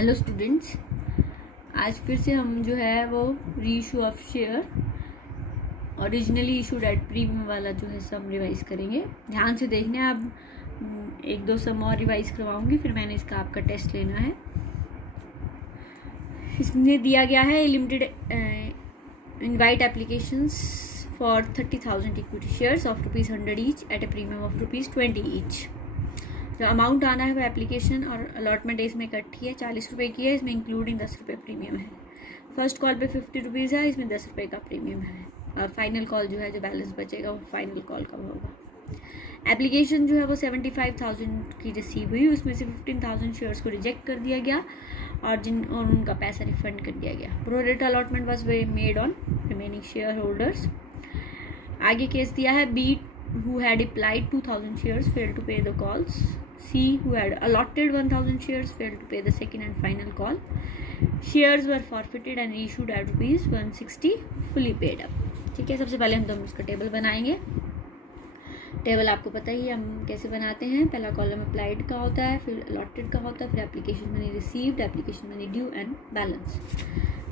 Hello students, आज फिर से हम जो है वो reissue of share originally issued at premium वाला जो है सम रिवाइज करेंगे। ध्यान से देखना है। अब एक दो सम और रिवाइज करवाऊंगी, फिर मैंने इसका आपका टेस्ट लेना है। इसमें दिया गया है limited invite applications for 30,000 equity shares of ₹100 each at a premium of ₹20 each. जो अमाउंट आना है वो एप्लीकेशन और अलॉटमेंट इसमें इकट्ठी है, 40 रुपये की है। इसमें इंक्लूडिंग 10 रुपये प्रीमियम है। फर्स्ट कॉल पे 50 रुपीज़ है, इसमें 10 रुपये का प्रीमियम है। और फाइनल कॉल जो है, जो बैलेंस बचेगा वो फाइनल कॉल का होगा। एप्लीकेशन जो है वो 75,000 की रिसीव हुई, उसमें से 15,000 शेयर्स को रिजेक्ट कर दिया गया और उनका पैसा रिफंड कर दिया गया। Pro rate allotment was made on remaining share holders. आगे केस दिया है B who had applied 2,000 shares failed to pay the calls. C who had allotted 1,000 shares failed to pay the second and final call. Shares were forfeited and issued at ₹160 fully paid up. ठीक है, सबसे पहले हम इसका table बनाएंगे। Table आपको पता ही हम कैसे बनाते हैं। पहला कॉलम अप्लाइड का होता है, फिर अलॉटेड का होता है, फिर application money received, application money due and balance.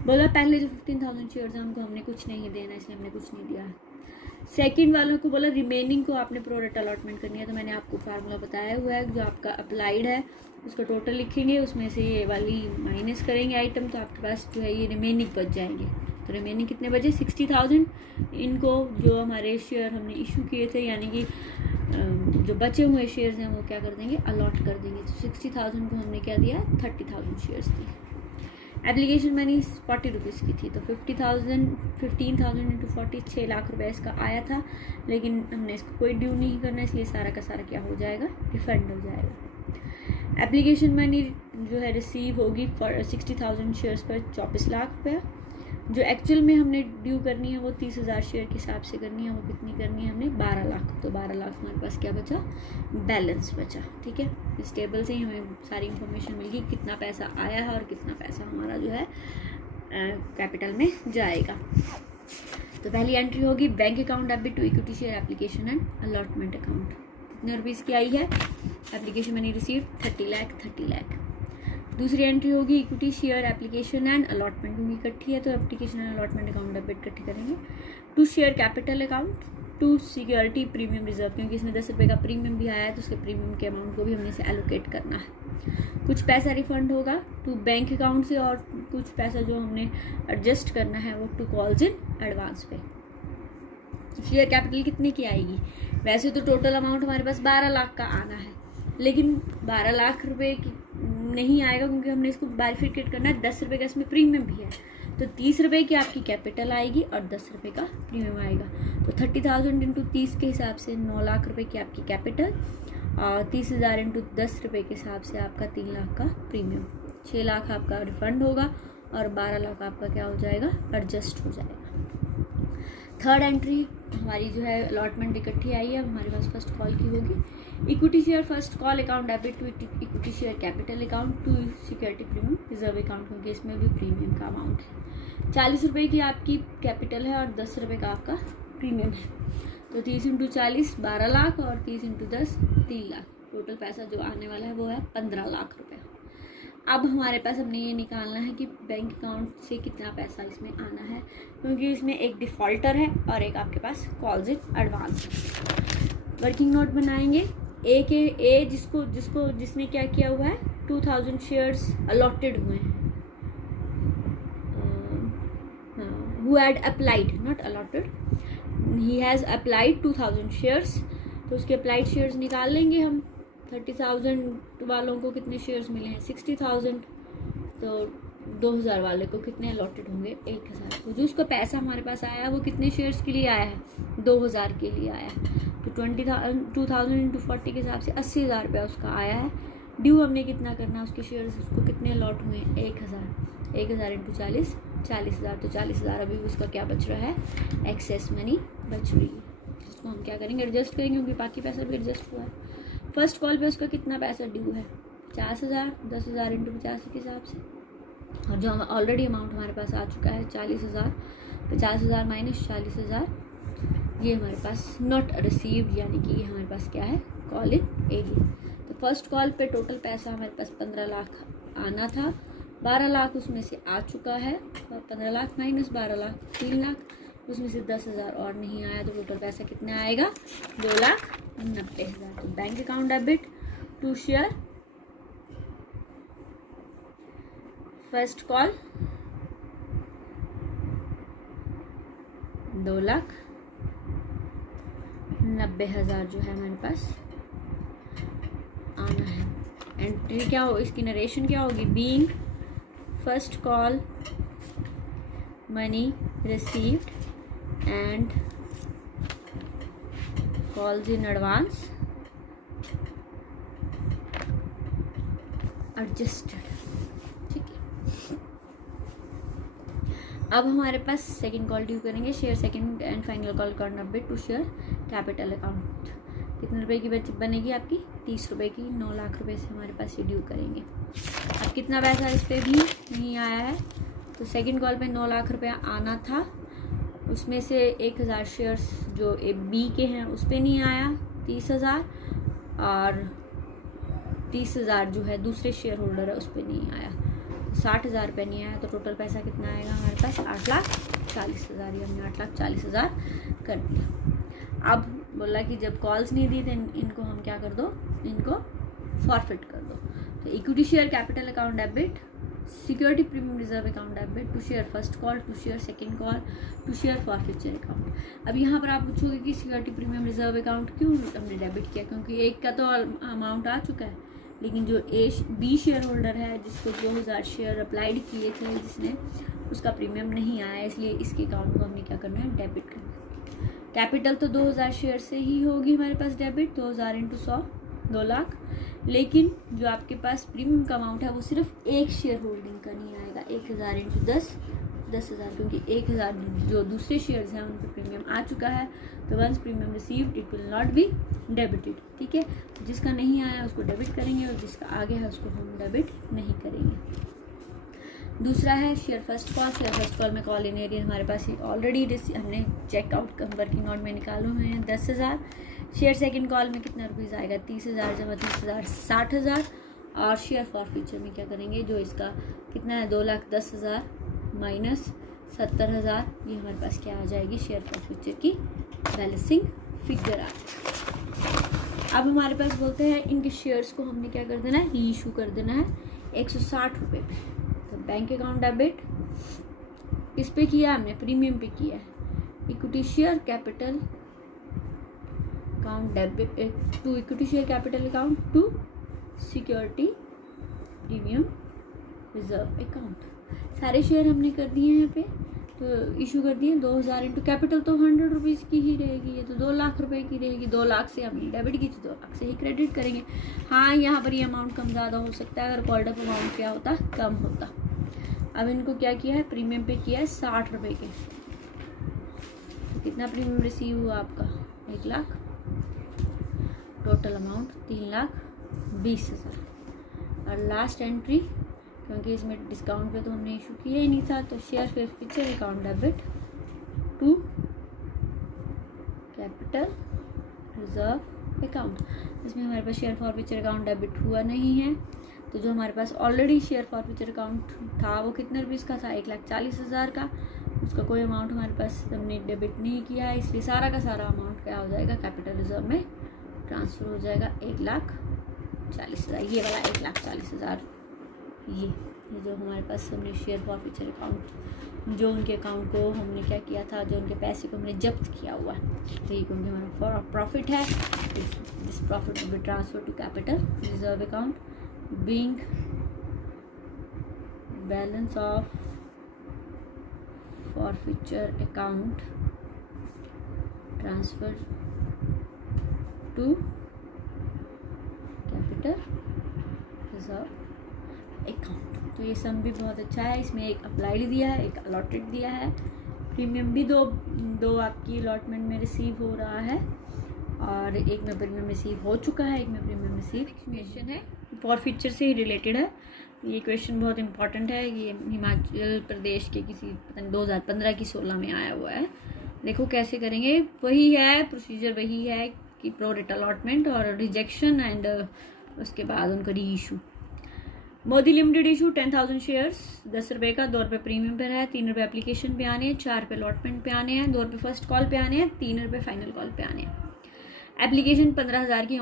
बोला पहले जो 15,000 शेयर्स हैं उनको हमने कुछ नहीं देना, इसलिए हमने कुछ नहीं दिया है। सेकंड वालों को बोला रिमेनिंग को आपने प्रो रेट अलॉटमेंट करनी है, तो मैंने आपको फार्मूला बताया हुआ है। जो आपका अप्लाइड है उसका टोटल लिखेंगे, उसमें से ये वाली माइनस करेंगे आइटम, तो आपके पास जो है ये रिमेनिंग बच जाएंगे। तो रिमेनिंग कितने बचे? 60,000। इनको जो हमारे शेयर हमने इशू किए थे, यानी कि जो बचे हुए शेयर्स हैं वो क्या कर देंगे, अलॉट कर देंगे। तो 60,000 को हमने क्या दिया, 30,000 शेयर्स दिए। एप्लीकेशन मनी 40 रुपीज़ की थी, तो 15,000 इंटू 40 6 लाख रुपए इसका आया था, लेकिन हमने इसको कोई ड्यू नहीं करना, इसलिए सारा का सारा क्या हो जाएगा, रिफंड हो जाएगा। एप्लीकेशन मनी जो है रिसीव होगी फॉर 60,000 शेयर्स पर 24 लाख रुपया। जो एक्चुअल में हमने ड्यू करनी है वो 30,000 शेयर के हिसाब से करनी है। वो कितनी करनी है हमने, 12 लाख। तो 12 लाख हमारे पास क्या बचा, बैलेंस बचा। ठीक है, इस टेबल से ही हमें सारी इंफॉर्मेशन मिल गई, कितना पैसा आया है और कितना पैसा हमारा जो है कैपिटल में जाएगा। तो पहली एंट्री होगी bank account debit to equity share application and allotment account. कितने रुपीज़ की आई है, एप्लीकेशन मनी रिसीव 30 लाख। दूसरी एंट्री होगी equity share application and allotment, क्योंकि इकट्ठी है तो application and allotment account debit इकट्ठे करेंगे। To share capital account, to security premium reserve, क्योंकि इसमें 10 रुपये का प्रीमियम भी आया है, तो उसके प्रीमियम के अमाउंट को भी हमने इसे एलोकेट करना है। कुछ पैसा रिफंड होगा टू बैंक अकाउंट से, और कुछ पैसा जो हमने एडजस्ट करना है वो टू कॉल्स इन एडवांस पे। शेयर कैपिटल कितने की आएगी, वैसे तो टोटल अमाउंट हमारे पास 12 लाख का आना है, लेकिन 12 लाख रुपए की नहीं आएगा, क्योंकि हमने इसको बाइफिकेट करना है। 10 रुपये का इसमें प्रीमियम भी है, तो 30 रुपये की आपकी कैपिटल आएगी और 10 रुपये का प्रीमियम आएगा। तो 30,000 इंटू 30 के हिसाब से 9 लाख रुपए की आपकी कैपिटल, और 30,000 इंटू 10 रुपये के हिसाब से आपका 3 लाख का प्रीमियम। 6 लाख आपका रिफंड होगा और 12 लाख आपका क्या हो जाएगा, एडजस्ट हो जाएगा। थर्ड एंट्री हमारी जो है अलॉटमेंट इकट्ठी आई है, हमारे पास फर्स्ट कॉल की होगी। Equity share first call account debit to equity share capital account to security premium reserve account, क्योंकि इसमें भी प्रीमियम का अमाउंट है। 40 रुपये की आपकी कैपिटल है और 10 रुपये का आपका प्रीमियम है। तो 30 इंटू 40 12 लाख और 30 इंटू 10 3 लाख। टोटल पैसा जो आने वाला है वो है 15 लाख रुपये। अब हमारे पास हमने ये निकालना है कि बैंक अकाउंट से कितना पैसा इसमें आना है, क्योंकि इसमें एक डिफ़ॉल्टर है और एक आपके पास कॉल्स इन एडवांस है। वर्किंग नोट बनाएंगे। ए जिसने क्या किया हुआ है, 2,000 शेयर्स अलॉटेड हुए हैं। Who had applied, not allotted, he has applied 2,000 shares. तो उसके अप्लाइड शेयर्स निकाल लेंगे हम। 30,000 वालों को कितने शेयर्स मिले हैं, 60,000। तो 2,000 वाले को कितने अलॉटेड होंगे, 1,000। तो जो उसका पैसा हमारे पास आया वो कितने शेयर्स के लिए आया है, 2,000 के लिए आया है। तो 2,000 इंटू 40 के हिसाब से 80,000 रुपया उसका आया है। ड्यू हमने कितना करना, उसके शेयर्स उसको कितने अलॉट हुए, 1,000। 1,000 इंटू 40 40,000। तो 40,000 अभी उसका क्या बच रहा है, एक्सेस मनी बच रही है, जिसको हम क्या करेंगे, एडजस्ट करेंगे, क्योंकि बाकी पैसा भी एडजस्ट हुआ है। फर्स्ट कॉल पे उसका कितना पैसा ड्यू है, 50,000। 10,000 इंटू 50 के हिसाब से, और जो ऑलरेडी अमाउंट हमारे पास आ चुका है 40,000। 50,000 माइनस 40,000, ये हमारे पास नॉट रिसीव्ड, यानी कि हमारे पास क्या है, कॉल इन एरिया। तो फर्स्ट कॉल पे टोटल पैसा हमारे पास 15 लाख आना था, 12 लाख उसमें से आ चुका है, 15 लाख माइनस 12 लाख 3 लाख, उसमें से 10,000 और नहीं आया, तो टोटल पैसा कितना आएगा 2,90,000। तो bank account debit to share first call 2,90,000 जो है हमारे पास आना है। एंट्री क्या हो, इसकी नरेशन क्या होगी, being first call money received and calls in advance adjusted. ठीक है, अब हमारे पास सेकंड कॉल ड्यू करेंगे, share second and final call करना bit to share capital account. कितने रुपए की बचत बनेगी आपकी, 30 रुपए की, 9 लाख रुपए से हमारे पास ये ड्यू करेंगे। अब कितना पैसा इस पर भी नहीं आया है, तो सेकंड कॉल पे 9 लाख रुपया आना था, उसमें से 1,000 शेयर्स जो बी के हैं उस पर नहीं आया 30,000, और 30,000 जो है दूसरे शेयर होल्डर है उस पर नहीं आया, 60,000 रुपये नहीं आया। तो टोटल पैसा कितना आएगा हमारे पास 8,40,000, ये हमने 8,40,000 कर दिया। अब बोला कि जब कॉल्स नहीं दी तो इनको हम क्या कर दो, इनको फॉरफिट कर दो। तो equity share capital account debit, security premium reserve account debit to share first call, to share second call, to share forfeiture account. अब यहाँ पर आप पूछोगे कि सिक्योरिटी प्रीमियम रिजर्व अकाउंट क्यों हमने डेबिट किया, क्योंकि एक का तो अमाउंट आ चुका है, लेकिन जो बी शेयर होल्डर है जिसको 2,000 शेयर अप्लाइड किए थे जिसने, उसका प्रीमियम नहीं आया, इसलिए इसके अकाउंट को हमने क्या करना है, डेबिट करना है। कैपिटल तो 2,000 शेयर से ही होगी हमारे पास डेबिट, 2,000 × 100 2 लाख, लेकिन जो आपके पास प्रीमियम का अमाउंट है वो सिर्फ एक शेयर होल्डिंग का नहीं आएगा, 1,000 × 10 10,000, क्योंकि 1,000 जो दूसरे शेयर्स हैं उन पर प्रीमियम आ चुका है, तो once premium received it will not be debited. ठीक है, जिसका नहीं आया उसको डेबिट करेंगे और जिसका आगे है उसको हम डेबिट नहीं करेंगे। दूसरा है share first call. Share first call में कॉल इन एरिया हमारे पास ऑलरेडी हमने चेकआउट वर्किंग नोट में निकाले हुए हैं 10,000। शेयर सेकंड कॉल में कितना रुपीज़ आएगा, 30,000 जमा 30,000 60,000, और शेयर फॉरफिचर में क्या करेंगे, जो इसका कितना है 2,10,000 माइनस 70,000, ये हमारे पास क्या आ जाएगी, शेयर फॉरफिचर की बैलेंसिंग फिगर आ। अब हमारे पास बोलते हैं इनके शेयर्स को हमने क्या कर देना है, री इशू कर देना है 160 रुपये पे। तो बैंक अकाउंट डेबिट किस पे किया हमने, प्रीमियम पे किया है, equity share capital account debit to equity share capital account to security premium reserve account. सारे शेयर हमने कर दिए हैं यहाँ पे, तो इशू कर दिए 2,000 इंटू कैपिटल तो 100 रुपीज़ की ही रहेगी, ये तो 2 लाख रुपए की रहेगी, 2 लाख से हमने डेबिट की थी 2 लाख से ही क्रेडिट करेंगे। हाँ, यहाँ पर ये अमाउंट कम ज़्यादा हो सकता है, अगर कॉल्ड अप अमाउंट क्या होता कम होता। अब इनको क्या किया है, प्रीमियम पे किया है 60 रुपये के, तो कितना प्रीमियम रिसीव हुआ आपका 1 लाख, टोटल अमाउंट 3,20,000। और लास्ट एंट्री, क्योंकि इसमें डिस्काउंट पे तो हमने इशू किया ही नहीं था, तो share forfeiture account debit to capital reserve account. इसमें हमारे पास शेयर फॉरफिचर अकाउंट डेबिट हुआ नहीं है, तो जो हमारे पास ऑलरेडी शेयर फॉरफिचर अकाउंट था वो कितने रुपीज़ का था, 1,40,000 का, उसका कोई अमाउंट हमारे पास हमने डेबिट नहीं किया है, इसलिए सारा का सारा अमाउंट क्या हो जाएगा, कैपिटल रिजर्व में ट्रांसफ़र हो जाएगा 1,40,000। ये वाला 1,40,000 ये जो हमारे पास हमने शेयर फॉरफिचर अकाउंट, जो उनके अकाउंट को हमने क्या किया था, जो उनके पैसे को हमने जब्त किया हुआ है, तो ये क्योंकि हमारा प्रॉफिट है, this profit will be transfer to capital reserve account being balance of forfeiture account transfer to capital reserve account. तो ये सम भी बहुत अच्छा है, इसमें एक अप्लाइड दिया है, एक अलॉटेड दिया है, प्रीमियम भी दो आपकी अलॉटमेंट में रिसीव हो रहा है, और एक में प्रीमियम रिसीव हो चुका है, एक में प्रीमियम रिसीव। क्वेश्चन है फॉरफिचर से ही रिलेटेड है, ये क्वेश्चन बहुत इंपॉर्टेंट है, ये हिमाचल प्रदेश के किसी पता नहीं 2015 की 16 में आया हुआ है। देखो कैसे करेंगे, वही है प्रोसीजर, वही है कि प्रो रेट अलॉटमेंट और रिजेक्शन एंड उसके बाद उनको री issue. Modi limited issue 10,000 shares, 10 रुपये का, 2 रुपये प्रीमियम पर है, 3 रुपये एप्लीकेशन पे आने हैं, 4 रुपये अलॉटमेंट पे आने हैं, 2 रुपये फर्स्ट कॉल पे आने हैं, 3 रुपये फाइनल कॉल पे आने हैं। एप्लीकेशन 15,000 की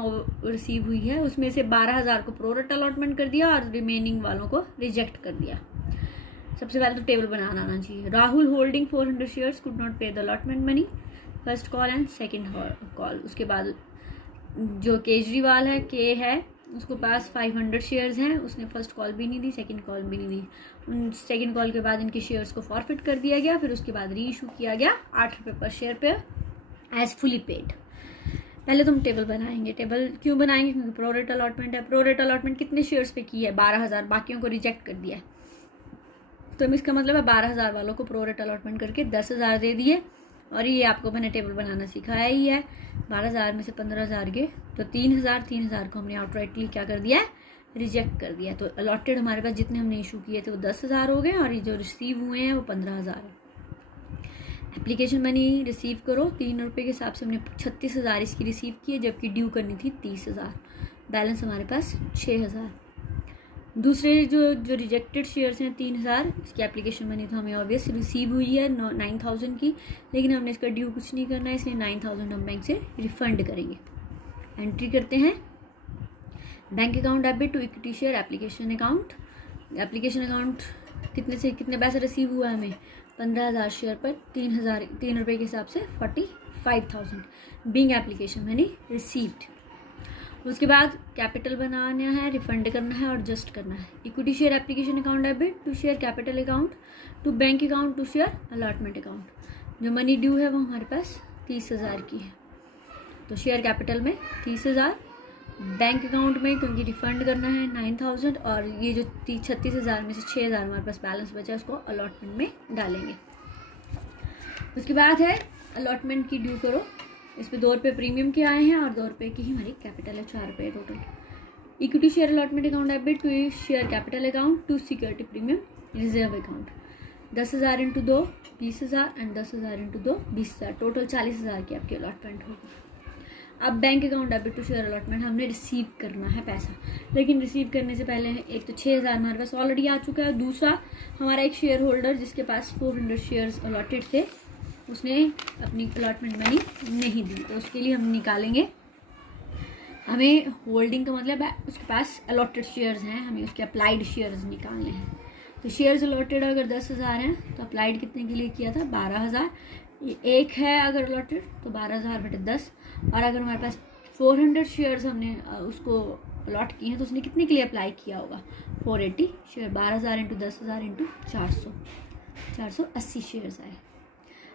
रिसीव हुई है, उसमें से 12,000 को प्रोरेट अलॉटमेंट कर दिया और रिमेनिंग वालों को रिजेक्ट कर दिया। सबसे पहले तो टेबल बनाना आना चाहिए। Rahul holding 400 shares could not pay the allotment money, first call and second call. उसके बाद जो केजरीवाल है, के है, उसको पास 500 शेयर्स हैं, उसने फर्स्ट कॉल भी नहीं दी, सेकंड कॉल भी नहीं दी। उन सेकंड कॉल के बाद इनके शेयर्स को फॉरफिट कर दिया गया, फिर उसके बाद री इशू किया गया 8 रुपये पर शेयर पे एज फुली पेड। पहले तुम टेबल बनाएंगे। टेबल क्यों बनाएंगे? क्योंकि प्रोरेट अलॉटमेंट है। प्रोरेट अलॉटमेंट कितने शेयर्स पे की है? 12,000, बाकियों को रिजेक्ट कर दिया है। तो इसका मतलब है 12,000 वालों को प्रोरेट अलॉटमेंट करके 10,000 दे दिए, और ये आपको मैंने टेबल बनाना सिखाया ही है। 12,000 में से 15,000 गए तो 3,000 को हमने आउटराइटली क्या कर दिया है? रिजेक्ट कर दिया। तो अलॉटेड हमारे पास जितने हमने इशू किए थे वो 10,000 हो गए, और ये जो रिसीव हुए हैं वो 15,000 है। एप्लीकेशन मनी रिसीव करो, 3 रुपये के हिसाब से हमने 36,000 इसकी रिसीव की है, जबकि ड्यू करनी थी 30,000। बैलेंस हमारे पास 6,000। दूसरे जो रिजेक्टेड शेयर्स हैं 3,000, इसकी एप्लीकेशन मनी तो हमें ऑब्वियस रिसीव हुई है 9,000 की, लेकिन हमने इसका ड्यू कुछ नहीं करना है, इसलिए 9,000 हम बैंक से रिफंड करेंगे। एंट्री करते हैं। Bank account debit to equity share application account. Application account कितने से कितने पैसे रिसीव हुआ है हमें? 15,000 शेयर पर 3 रुपये के हिसाब से 45,000 बीइंग एप्लीकेशन मनी रिसीव्ड। उसके बाद कैपिटल बनाना है, रिफंड करना है और जस्ट करना है। Equity share application account debit to share capital account to bank account to share allotment account. जो मनी ड्यू है वो हमारे पास 30,000 की है, तो शेयर कैपिटल में 30,000, बैंक अकाउंट में क्योंकि रिफंड करना है 9,000, और ये जो 36,000 में से 6,000 हमारे पास बैलेंस बचा है उसको अलॉटमेंट में डालेंगे। उसके बाद है अलॉटमेंट की ड्यू करो। इस पर 2 रुपये प्रीमियम के आए हैं और 2 रुपये की ही हमारी कैपिटल है, 4 रुपये total. Equity share allotment account debit to share capital account to security premium reserve account. 10,000 into 2 20,000 and 10,000 into 2 20,000, total 40,000 की आपकी अलॉटमेंट होगी। अब bank account debit to share allotment हमने रिसीव करना है पैसा, लेकिन रिसीव करने से पहले एक तो 6,000 हमारे पास ऑलरेडी आ चुका है, दूसरा हमारा एक शेयर होल्डर जिसके पास 400 शेयर्स अलॉटेड थे उसने अपनी अलॉटमेंट मनी नहीं दी, तो उसके लिए हम निकालेंगे। हमें होल्डिंग का मतलब है उसके पास अलॉटेड शेयर्स हैं, हमें उसके अप्लाइड शेयर्स निकालने हैं। तो शेयर्स अलॉटेड अगर 10,000 हैं तो अप्लाइड कितने के लिए किया था? 12,000। एक है अगर अलॉटेड तो 12,000 बटे 10, और अगर हमारे पास 400 शेयर्स हमने उसको अलॉट किए हैं तो उसने कितने के लिए अप्लाई किया होगा? 480 शेयर। 12,000 इंटू 10,000 इंटू 400, 480 शेयर्स आए।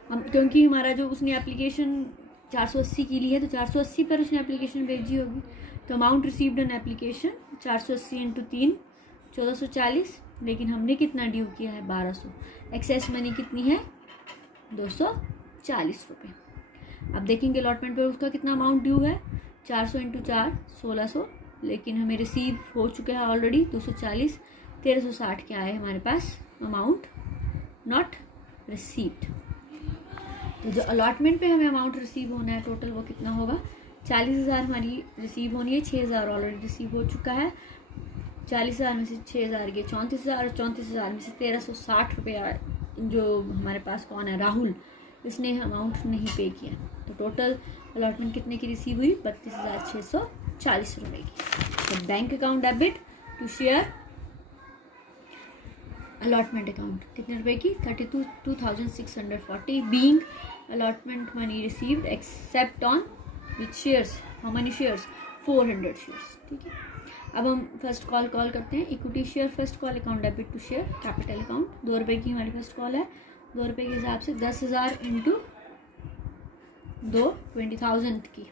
हम क्योंकि हमारा जो उसने एप्लीकेशन 480 की ली है तो 480 पर उसने एप्लीकेशन भेजी होगी, तो amount received on application 480 into 3 1440, लेकिन हमने कितना ड्यू किया है? 1200। एक्सेस मनी कितनी है? 240 रुपये। अब देखेंगे अलॉटमेंट पर उसका कितना अमाउंट ड्यू है? 400 इंटू 4 1600, लेकिन हमें रिसीव हो चुका है ऑलरेडी 240। 1360 क्या है हमारे पास अमाउंट नॉट रिसीव्ड। तो जो अलॉटमेंट पे हमें अमाउंट रिसीव होना है टोटल वो कितना होगा? 40,000 हमारी रिसीव होनी है, 6,000 ऑलरेडी रिसीव हो चुका है। 40,000 में से 6,000 गए 34,000, और 34,000 में से 1,360 रुपये जो हमारे पास कौन है? राहुल, इसने अमाउंट नहीं पे किया। तो टोटल अलॉटमेंट कितने की रिसीव हुई? 32,640 रुपये की। तो bank account debit to share allotment account कितने रुपए की? 32,640 being allotment money received except on which shares? How many shares? 400 shares. ठीक है, अब हम फर्स्ट कॉल करते हैं। Equity share first call account debit to share capital account. 2 रुपये की हमारी फर्स्ट कॉल है, 2 रुपये के हिसाब से 10,000 इंटू 2 20,000 की।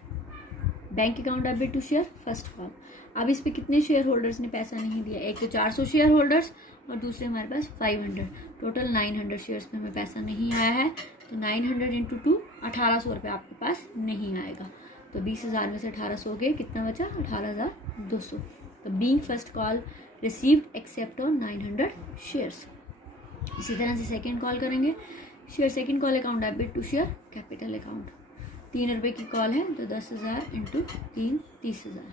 Bank account debit to share first call. अब इस पे कितने शेयर होल्डर्स ने पैसा नहीं दिया? एक तो 400 शेयर होल्डर्स और दूसरे हमारे पास 500, टोटल 900 शेयर्स पे हमें पैसा नहीं आया है। तो 900 इंटू 2 1800 रुपये आपके पास नहीं आएगा। तो 20,000 में से 1800 गए, कितना बचा? 18,200। तो being first call received except on 900 shares. इसी तरह से सेकेंड कॉल करेंगे। Share second call account debit to share capital account. 3 रुपये की कॉल है तो 10,000 इंटू 3 30,000।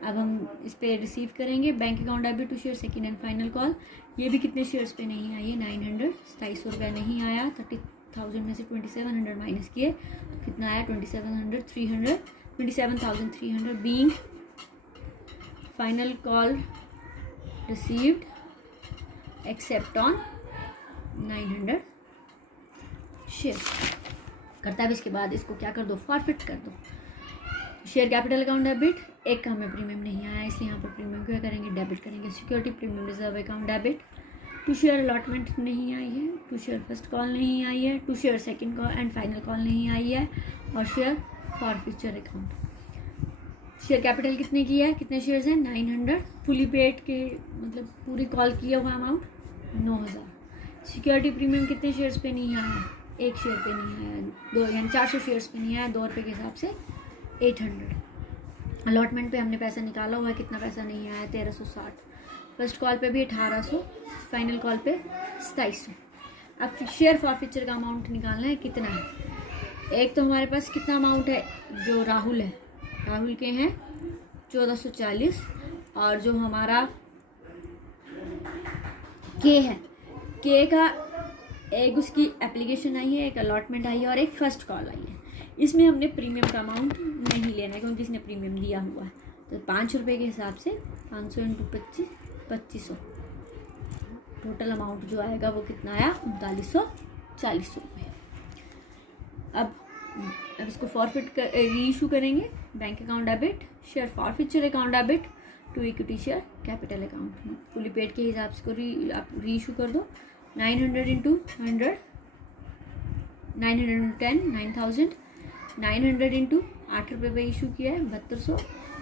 अब हम इस पे रिसीव करेंगे bank account debit to share second and final call. ये भी कितने शेयर्स पे नहीं आई है, 900, 2700 रुपया नहीं आया। 30,000 में से 2700 माइनस किए तो कितना आया, 27,300 being final call received except on 900 share करता है। इसके बाद इसको क्या कर दो, फॉरफिट कर दो। शेयर कैपिटल अकाउंट डेबिट, एक का हमें प्रीमियम नहीं आया इसलिए यहाँ पर प्रीमियम क्या करेंगे, डेबिट करेंगे। Security premium reserve account debit, to share allotment नहीं आई है, टू शेयर फर्स्ट कॉल नहीं आई है, to share second call and final call नहीं आई है, और share forfeiture account. Share capital कितने की है, कितने शेयर्स हैं, 900, फुली पेड के मतलब पूरी कॉल किया हुआ अमाउंट 9000। सिक्योरिटी प्रीमियम कितने शेयर्स पे नहीं आया, एक शेयर पे नहीं आया, 2 यानी 400 शेयर्स पे नहीं आया, 2 रुपये के हिसाब से 800। अलॉटमेंट पे हमने पैसा निकाला हुआ है, कितना पैसा नहीं आया, 1360। फर्स्ट कॉल पे भी 1800, फाइनल कॉल पे 2700। अब शेयर फॉरफीचर का अमाउंट निकालना है, कितना है। एक तो हमारे पास कितना अमाउंट है, जो राहुल है, राहुल के हैं 1440, और जो हमारा के है, के का एक उसकी एप्लीकेशन आई है, एक अलॉटमेंट आई है और एक फर्स्ट कॉल आई है। इसमें हमने प्रीमियम का अमाउंट नहीं लेना है क्योंकि इसने प्रीमियम दिया हुआ है। तो 5 रुपये के हिसाब से 500 × 25 2500, टोटल अमाउंट जो आएगा वो कितना आया, 3940 रुपये। अब इसको फॉरफिट कर री इशू करेंगे। Bank account debit, share forfeiture account debit to equity share capital account, fully paid के हिसाब से आप री इशू कर दो। 900 × 100, 910, 9000, 900 × 8 रुपये पे इशू किया है 7200,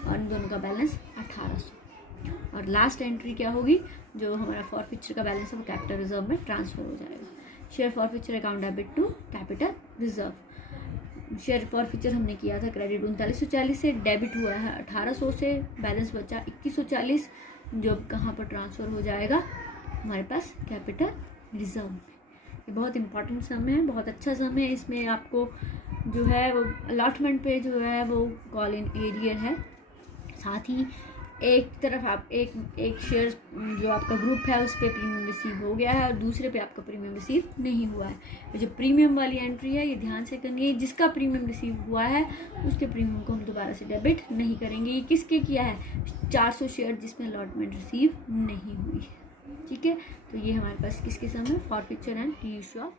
और इन दोनों का बैलेंस 1800। और लास्ट एंट्री क्या होगी, जो हमारा फॉरफिचर का बैलेंस है वो कैपिटल रिजर्व में ट्रांसफर हो जाएगा। Share forfeiture account debit to capital reserve. Share forfeiture हमने किया था क्रेडिट 3940 से, डेबिट हुआ है 1800 से, बैलेंस बचा 2140, जो कहाँ पर ट्रांसफ़र हो जाएगा, हमारे पास कैपिटल रिजर्व में। ये बहुत इंपॉर्टेंट सम है, बहुत अच्छा सम है। इसमें आपको जो है वो अलॉटमेंट पे जो है वो कॉल इन एरियर है। साथ ही एक तरफ आप एक शेयर जो आपका ग्रुप है उस पर प्रीमियम रिसीव हो गया है और दूसरे पे आपका प्रीमियम रिसीव नहीं हुआ है। तो जो प्रीमियम वाली एंट्री है ये ध्यान से करनी है, जिसका प्रीमियम रिसीव हुआ है उसके प्रीमियम को हम दोबारा से डेबिट नहीं करेंगे। ये किसके किया है, 400 शेयर जिसमें अलॉटमेंट रिसीव नहीं हुई है। ठीक है, तो ये हमारे पास किसके सम है, forfeiture and re issue of